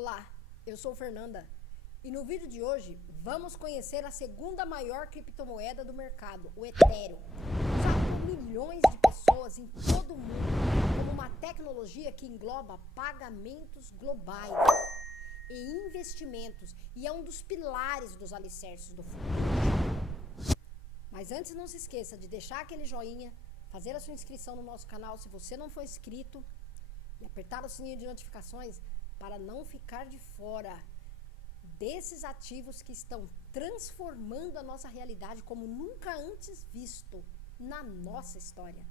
Olá, eu sou Fernanda e no vídeo de hoje vamos conhecer a segunda maior criptomoeda do mercado, o Ethereum, usado por milhões de pessoas em todo o mundo como uma tecnologia que engloba pagamentos globais e investimentos e é um dos pilares dos alicerces do fundo. Mas antes não se esqueça de deixar aquele joinha, fazer a sua inscrição no nosso canal se você não for inscrito e apertar o sininho de notificações para não ficar de fora desses ativos que estão transformando a nossa realidade como nunca antes visto na nossa história.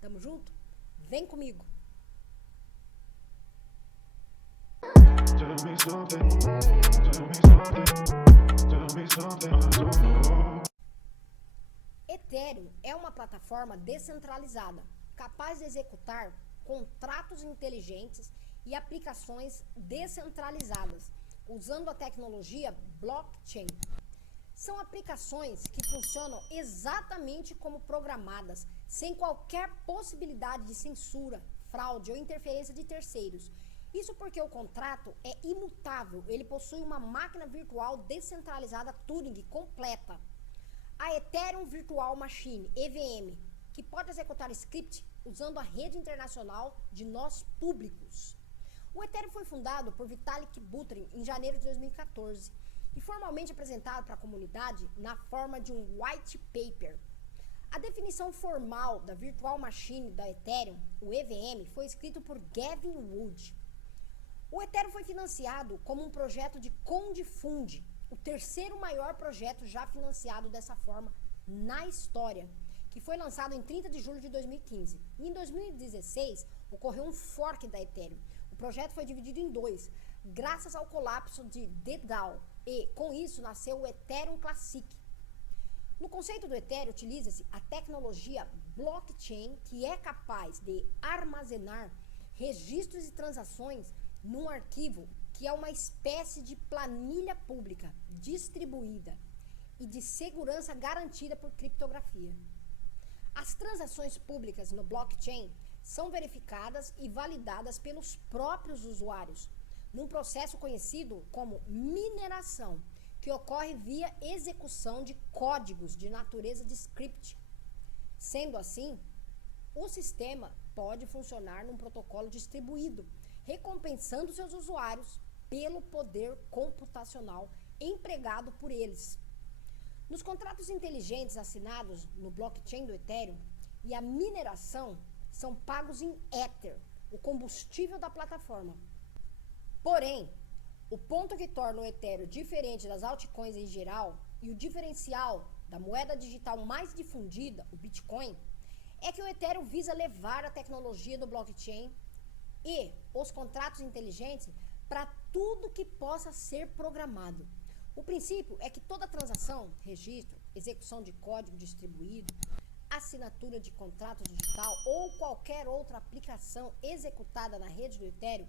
Tamo junto? Vem comigo! Ethereum é uma plataforma descentralizada, capaz de executar contratos inteligentes e aplicações descentralizadas, usando a tecnologia blockchain. São aplicações que funcionam exatamente como programadas, sem qualquer possibilidade de censura, fraude ou interferência de terceiros. Isso porque o contrato é imutável, ele possui uma máquina virtual descentralizada Turing completa. A Ethereum Virtual Machine, EVM, que pode executar script usando a rede internacional de nós públicos. O Ethereum foi fundado por Vitalik Buterin em janeiro de 2014 e formalmente apresentado para a comunidade na forma de um white paper. A definição formal da Virtual Machine da Ethereum, o EVM, foi escrito por Gavin Wood. O Ethereum foi financiado como um projeto de crowdfunding, o terceiro maior projeto já financiado dessa forma na história, que foi lançado em 30 de julho de 2015. E em 2016, ocorreu um fork da Ethereum. O projeto foi dividido em dois, graças ao colapso de The DAO, e com isso nasceu o Ethereum Classic. No conceito do Ethereum, utiliza-se a tecnologia blockchain, que é capaz de armazenar registros e transações num arquivo que é uma espécie de planilha pública, distribuída e de segurança garantida por criptografia. As transações públicas no blockchain são verificadas e validadas pelos próprios usuários, num processo conhecido como mineração, que ocorre via execução de códigos de natureza de script. Sendo assim, o sistema pode funcionar num protocolo distribuído, recompensando seus usuários pelo poder computacional empregado por eles. Nos contratos inteligentes assinados no blockchain do Ethereum e a mineração são pagos em Ether, o combustível da plataforma. Porém, o ponto que torna o Ethereum diferente das altcoins em geral e o diferencial da moeda digital mais difundida, o Bitcoin, é que o Ethereum visa levar a tecnologia do blockchain e os contratos inteligentes para tudo que possa ser programado. O princípio é que toda transação, registro, execução de código distribuído, assinatura de contrato digital ou qualquer outra aplicação executada na rede do Ethereum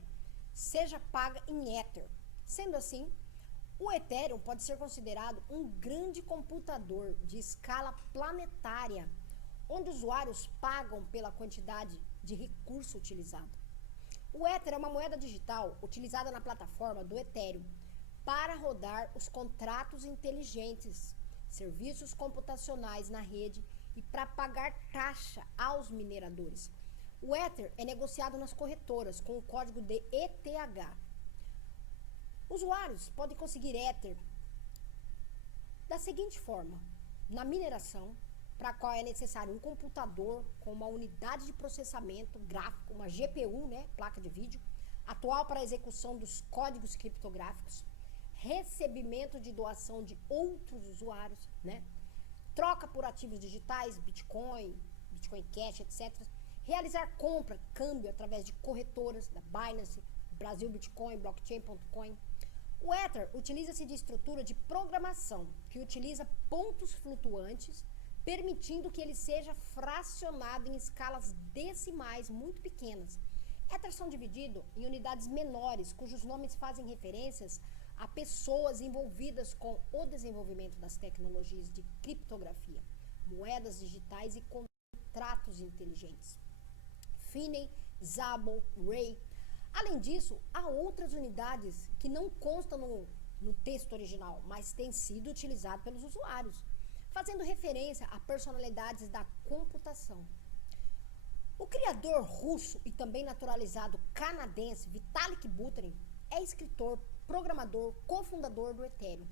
seja paga em Ether. Sendo assim, o Ethereum pode ser considerado um grande computador de escala planetária, onde usuários pagam pela quantidade de recurso utilizado. O Ether é uma moeda digital utilizada na plataforma do Ethereum para rodar os contratos inteligentes, serviços computacionais na rede e para pagar taxa aos mineradores. O Ether é negociado nas corretoras com o código de ETH. Usuários podem conseguir Ether da seguinte forma: na mineração, para a qual é necessário um computador com uma unidade de processamento gráfico, uma GPU, placa de vídeo, atual para a execução dos códigos criptográficos, recebimento de doação de outros usuários, troca por ativos digitais, Bitcoin, Bitcoin Cash, etc. Realizar compra, câmbio através de corretoras da Binance, Brasil Bitcoin, Blockchain.coin. O Ether utiliza-se de estrutura de programação, que utiliza pontos flutuantes, permitindo que ele seja fracionado em escalas decimais muito pequenas. Ethers são divididos em unidades menores, cujos nomes fazem referências a pessoas envolvidas com o desenvolvimento das tecnologias de criptografia, moedas digitais e contratos inteligentes. Finney, Szabo, Ray. Além disso, há outras unidades que não constam no texto original, mas têm sido utilizadas pelos usuários, fazendo referência a personalidades da computação. O criador russo e também naturalizado canadense Vitalik Buterin é escritor, programador, cofundador do Ethereum.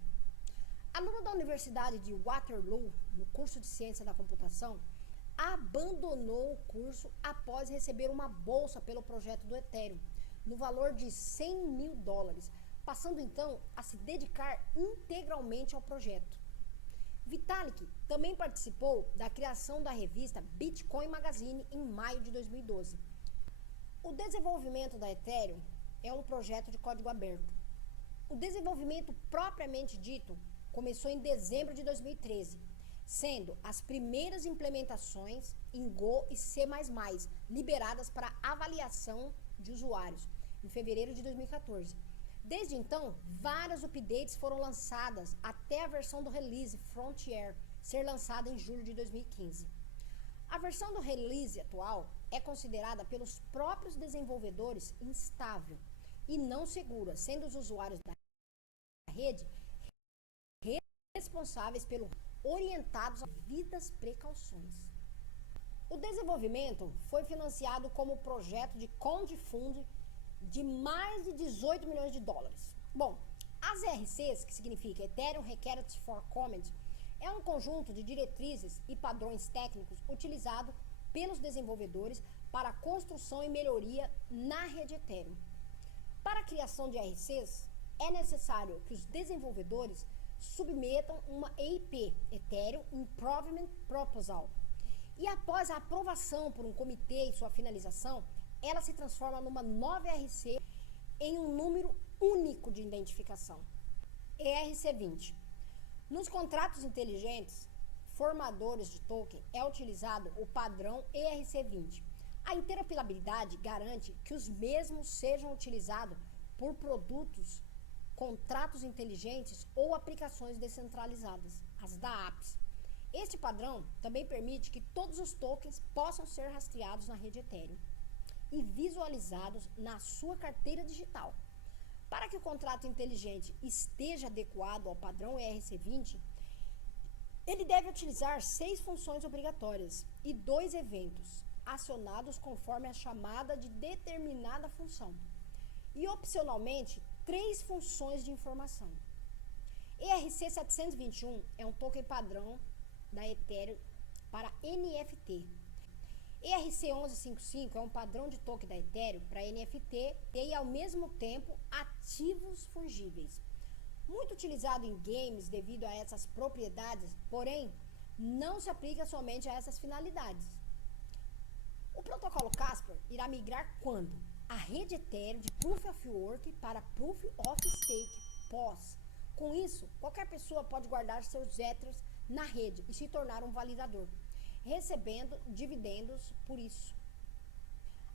Aluno da Universidade de Waterloo, no curso de Ciência da Computação, abandonou o curso após receber uma bolsa pelo projeto do Ethereum, no valor de $100 mil, passando então a se dedicar integralmente ao projeto. Vitalik também participou da criação da revista Bitcoin Magazine em maio de 2012. O desenvolvimento da Ethereum é um projeto de código aberto. O desenvolvimento propriamente dito começou em dezembro de 2013, sendo as primeiras implementações em Go e C++ liberadas para avaliação de usuários em fevereiro de 2014. Desde então, várias updates foram lançadas até a versão do release Frontier ser lançada em julho de 2015. A versão do release atual é considerada pelos próprios desenvolvedores instável e não segura, sendo os usuários da rede responsáveis pelo orientados a devidas precauções. O desenvolvimento foi financiado como projeto de crowdfunding de mais de $18 milhões. Bom, as ERCs, que significa Ethereum Requirements for Comment, é um conjunto de diretrizes e padrões técnicos utilizado pelos desenvolvedores para a construção e melhoria na rede Ethereum. Para a criação de ERCs, é necessário que os desenvolvedores submetam uma EIP, Ethereum Improvement Proposal, e após a aprovação por um comitê e sua finalização, ela se transforma numa nova ERC em um número único de identificação, ERC20. Nos contratos inteligentes formadores de token é utilizado o padrão ERC20. A interoperabilidade garante que os mesmos sejam utilizados por produtos, contratos inteligentes ou aplicações descentralizadas, as DApps. Este padrão também permite que todos os tokens possam ser rastreados na rede Ethereum e visualizados na sua carteira digital. Para que o contrato inteligente esteja adequado ao padrão ERC20, ele deve utilizar 6 funções obrigatórias e 2 eventos, acionados conforme a chamada de determinada função, e opcionalmente 3 funções de informação. ERC721 é um token padrão da Ethereum para NFT. ERC1155 é um padrão de token da Ethereum para NFT e, ao mesmo tempo, ativos fungíveis. Muito utilizado em games devido a essas propriedades, porém, não se aplica somente a essas finalidades. O protocolo Casper irá migrar quando? A rede Ethereum de Proof of Work para Proof of Stake POS. Com isso, qualquer pessoa pode guardar seus Ethers na rede e se tornar um validador, recebendo dividendos por isso.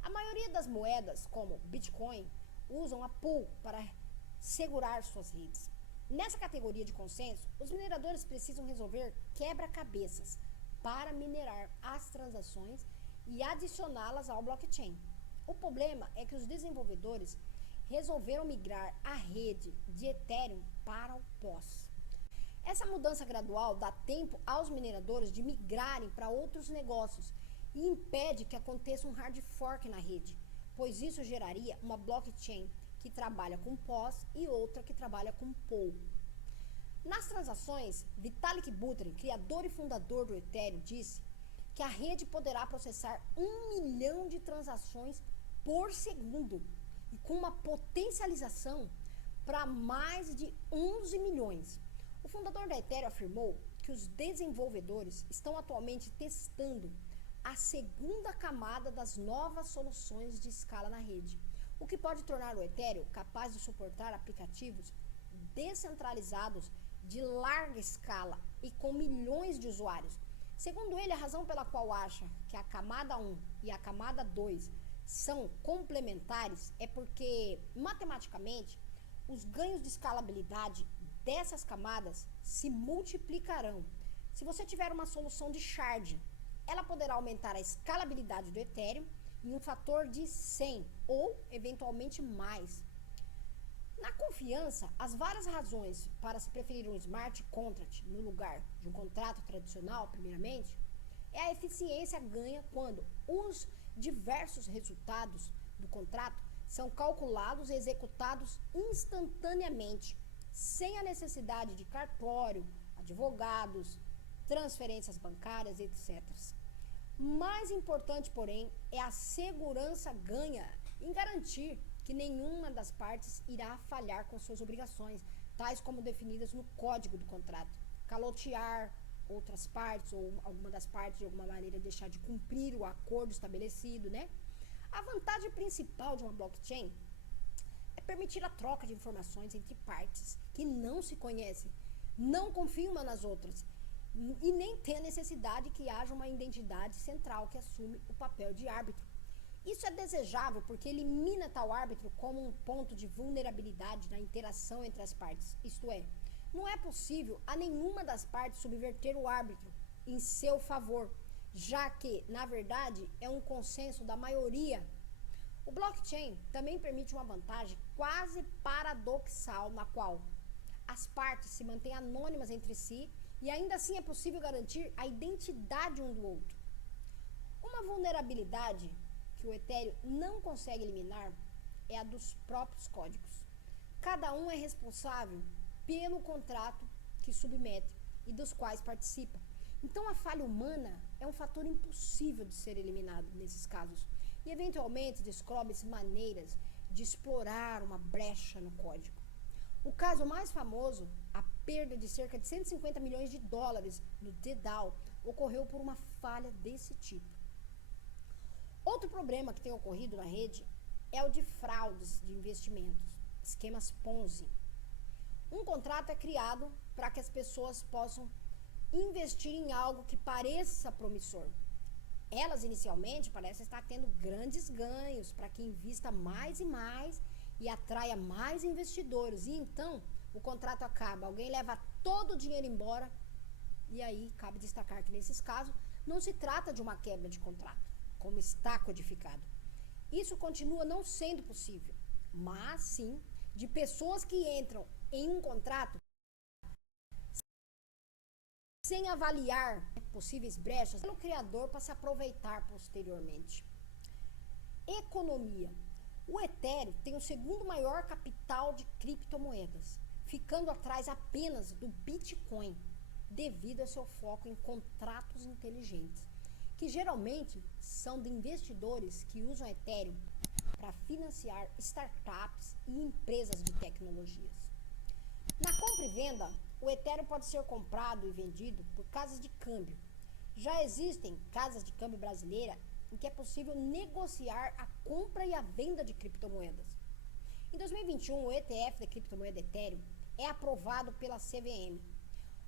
A maioria das moedas, como Bitcoin, usam a pool para segurar suas redes. Nessa categoria de consenso, os mineradores precisam resolver quebra-cabeças para minerar as transações e adicioná-las ao blockchain. O problema é que os desenvolvedores resolveram migrar a rede de Ethereum para o POS. Essa mudança gradual dá tempo aos mineradores de migrarem para outros negócios e impede que aconteça um hard fork na rede, pois isso geraria uma blockchain que trabalha com POS e outra que trabalha com pool. Nas transações, Vitalik Buterin, criador e fundador do Ethereum, disse que a rede poderá processar 1 milhão de transações por segundo e com uma potencialização para mais de 11 milhões. O fundador da Ethereum afirmou que os desenvolvedores estão atualmente testando a segunda camada das novas soluções de escala na rede, o que pode tornar o Ethereum capaz de suportar aplicativos descentralizados de larga escala e com milhões de usuários. Segundo ele, a razão pela qual acha que a camada 1 e a camada 2 são complementares é porque, matematicamente, os ganhos de escalabilidade dessas camadas se multiplicarão. Se você tiver uma solução de shard, ela poderá aumentar a escalabilidade do Ethereum em um fator de 100 ou eventualmente mais. Na confiança, as várias razões para se preferir um smart contract no lugar de um contrato tradicional, primeiramente, é a eficiência ganha quando os diversos resultados do contrato são calculados e executados instantaneamente, sem a necessidade de cartório, advogados, transferências bancárias, etc. Mais importante, porém, é a segurança ganha em garantir que nenhuma das partes irá falhar com suas obrigações, tais como definidas no código do contrato, calotear outras partes ou alguma das partes de alguma maneira deixar de cumprir o acordo estabelecido, né? A vantagem principal de uma blockchain é permitir a troca de informações entre partes que não se conhecem, não confiam umas nas outras e nem tem a necessidade que haja uma identidade central que assume o papel de árbitro. Isso é desejável porque elimina tal árbitro como um ponto de vulnerabilidade na interação entre as partes. Isto é, não é possível a nenhuma das partes subverter o árbitro em seu favor, já que, na verdade, é um consenso da maioria. O blockchain também permite uma vantagem quase paradoxal, na qual as partes se mantêm anônimas entre si e ainda assim é possível garantir a identidade um do outro. Uma vulnerabilidade que o Ethereum não consegue eliminar é a dos próprios códigos. Cada um é responsável pelo contrato que submete e dos quais participa. Então, a falha humana é um fator impossível de ser eliminado nesses casos. E, eventualmente, descobre-se maneiras de explorar uma brecha no código. O caso mais famoso, a perda de cerca de 150 milhões de dólares no DDAO, ocorreu por uma falha desse tipo. Outro problema que tem ocorrido na rede é o de fraudes de investimentos, esquemas Ponzi. Um contrato é criado para que as pessoas possam investir em algo que pareça promissor. Elas inicialmente parecem estar tendo grandes ganhos para que invista mais e mais e atraia mais investidores. E então o contrato acaba, alguém leva todo o dinheiro embora. E aí cabe destacar que nesses casos não se trata de uma quebra de contrato, como está codificado. Isso continua não sendo possível, mas sim de pessoas que entram em um contrato sem avaliar possíveis brechas pelo criador para se aproveitar posteriormente. Economia. O Ethereum tem o segundo maior capital de criptomoedas, ficando atrás apenas do Bitcoin, devido ao seu foco em contratos inteligentes, que geralmente são de investidores que usam Ethereum para financiar startups e empresas de tecnologias. Na compra e venda, o Ethereum pode ser comprado e vendido por casas de câmbio. Já existem casas de câmbio brasileiras em que é possível negociar a compra e a venda de criptomoedas. Em 2021, o ETF da criptomoeda Ethereum é aprovado pela CVM.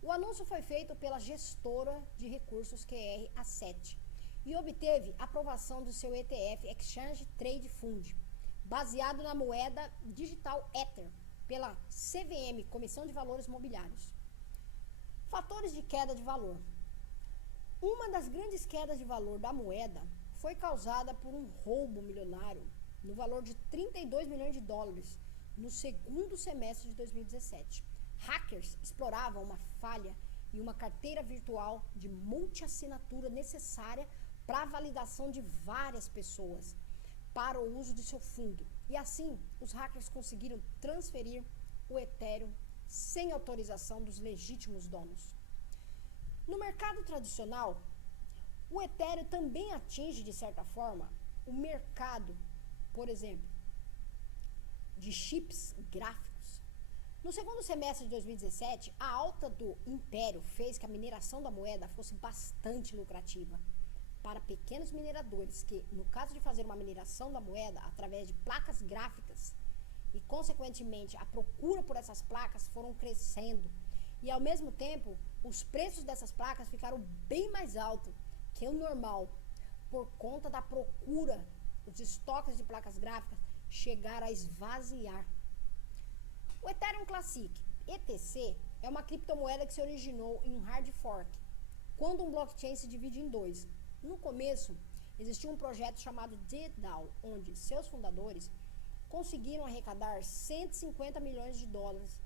O anúncio foi feito pela gestora de recursos QR Asset e obteve aprovação do seu ETF Exchange Trade Fund, baseado na moeda digital Ether, pela CVM, Comissão de Valores Mobiliários. Fatores de queda de valor. Uma das grandes quedas de valor da moeda foi causada por um roubo milionário no valor de 32 milhões de dólares no segundo semestre de 2017. Hackers exploravam uma falha em uma carteira virtual de multiassinatura necessária para a validação de várias pessoas para o uso de seu fundo. E assim, os hackers conseguiram transferir o Ethereum sem autorização dos legítimos donos. No mercado tradicional, o Ethereum também atinge, de certa forma, o mercado, por exemplo, de chips gráficos. No segundo semestre de 2017, a alta do império fez que a mineração da moeda fosse bastante lucrativa para pequenos mineradores que, no caso de fazer uma mineração da moeda através de placas gráficas e, consequentemente, a procura por essas placas foram crescendo e, ao mesmo tempo, os preços dessas placas ficaram bem mais altos que o normal por conta da procura. Os estoques de placas gráficas chegaram a esvaziar. O Ethereum Classic, ETC, é uma criptomoeda que se originou em um hard fork, quando um blockchain se divide em dois. No começo, existia um projeto chamado DAO, onde seus fundadores conseguiram arrecadar 150 milhões de dólares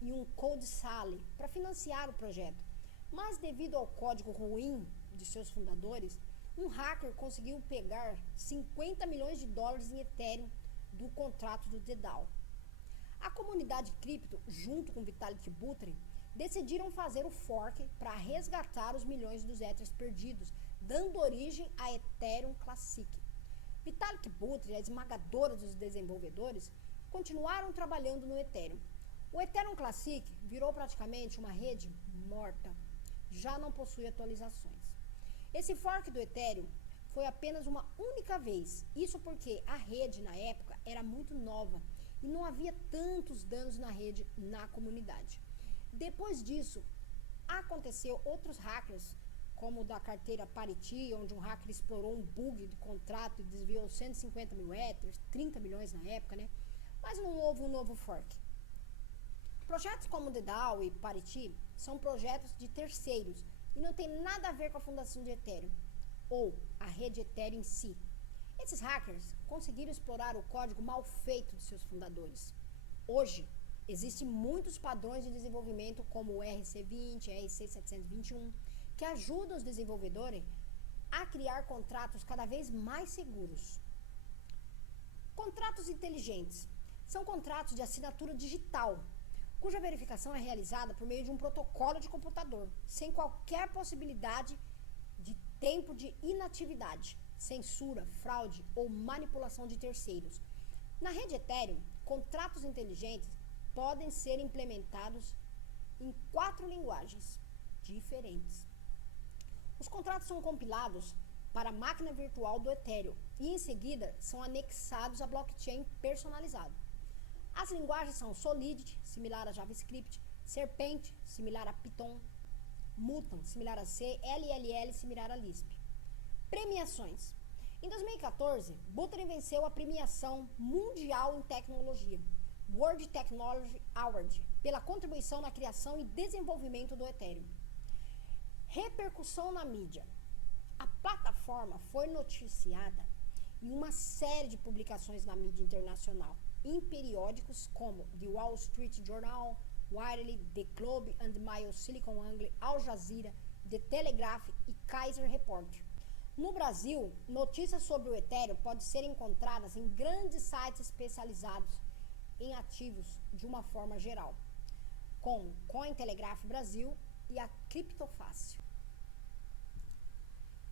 em um cold sale para financiar o projeto. Mas devido ao código ruim de seus fundadores, um hacker conseguiu pegar 50 milhões de dólares em Ethereum do contrato do DAO. A comunidade cripto, junto com Vitalik Buterin, decidiram fazer o fork para resgatar os milhões dos Ethers perdidos, dando origem a Ethereum Classic. Vitalik Buterin e a esmagadora dos desenvolvedores continuaram trabalhando no Ethereum. O Ethereum Classic virou praticamente uma rede morta, já não possui atualizações. Esse fork do Ethereum foi apenas uma única vez, isso porque a rede na época era muito nova e não havia tantos danos na rede na comunidade. Depois disso, aconteceu outros hackers, como o da carteira Parity, onde um hacker explorou um bug do contrato e desviou 150 mil Ethers, 30 milhões na época, né? Mas não houve um novo fork. Projetos como o DAO e Parity são projetos de terceiros e não tem nada a ver com a fundação de Ethereum, ou a rede Ethereum em si. Esses hackers conseguiram explorar o código mal feito de seus fundadores. Hoje, existem muitos padrões de desenvolvimento, como o RC20, RC721, que ajudam os desenvolvedores a criar contratos cada vez mais seguros. Contratos inteligentes são contratos de assinatura digital, cuja verificação é realizada por meio de um protocolo de computador, sem qualquer possibilidade de tempo de inatividade, censura, fraude ou manipulação de terceiros. Na rede Ethereum, contratos inteligentes podem ser implementados em 4 linguagens diferentes. Os contratos são compilados para a máquina virtual do Ethereum e em seguida são anexados à blockchain personalizado. As linguagens são Solidity, similar a JavaScript, Serpent, similar a Python, Mutant, similar a C, LLL, similar a Lisp. Premiações. Em 2014, Buterin venceu a premiação mundial em tecnologia, World Technology Award, pela contribuição na criação e desenvolvimento do Ethereum. Repercussão na mídia. A plataforma foi noticiada em uma série de publicações na mídia internacional, em periódicos como The Wall Street Journal, Wired, The Globe and Mail, Silicon Angle, Al Jazeera, The Telegraph e Kaiser Reporter. No Brasil, notícias sobre o Ethereum podem ser encontradas em grandes sites especializados em ativos de uma forma geral, como Cointelegraph Brasil e a Criptofácil.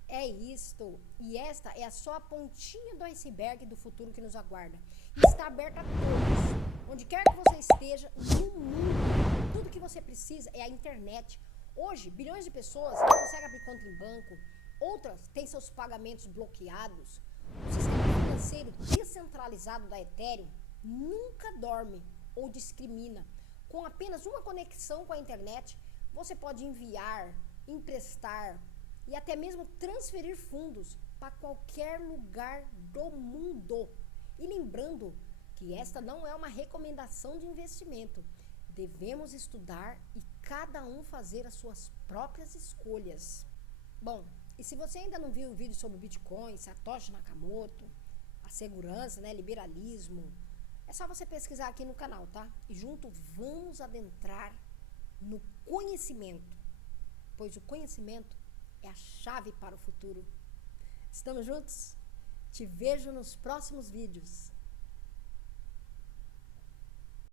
É isto, e esta é só a pontinha do iceberg do futuro que nos aguarda. E está aberta a todos, onde quer que você esteja no mundo. Tudo que você precisa é a internet. Hoje, bilhões de pessoas não conseguem abrir conta em banco, outras têm seus pagamentos bloqueados. O sistema financeiro descentralizado da Ethereum nunca dorme ou discrimina. Com apenas uma conexão com a internet, você pode enviar, emprestar e até mesmo transferir fundos para qualquer lugar do mundo. E lembrando que esta não é uma recomendação de investimento. Devemos estudar e cada um fazer as suas próprias escolhas. Bom, e se você ainda não viu o vídeo sobre o Bitcoin, Satoshi Nakamoto, a segurança, liberalismo, é só você pesquisar aqui no canal, tá? E junto vamos adentrar no conhecimento, pois o conhecimento é a chave para o futuro. Estamos juntos? Te vejo nos próximos vídeos.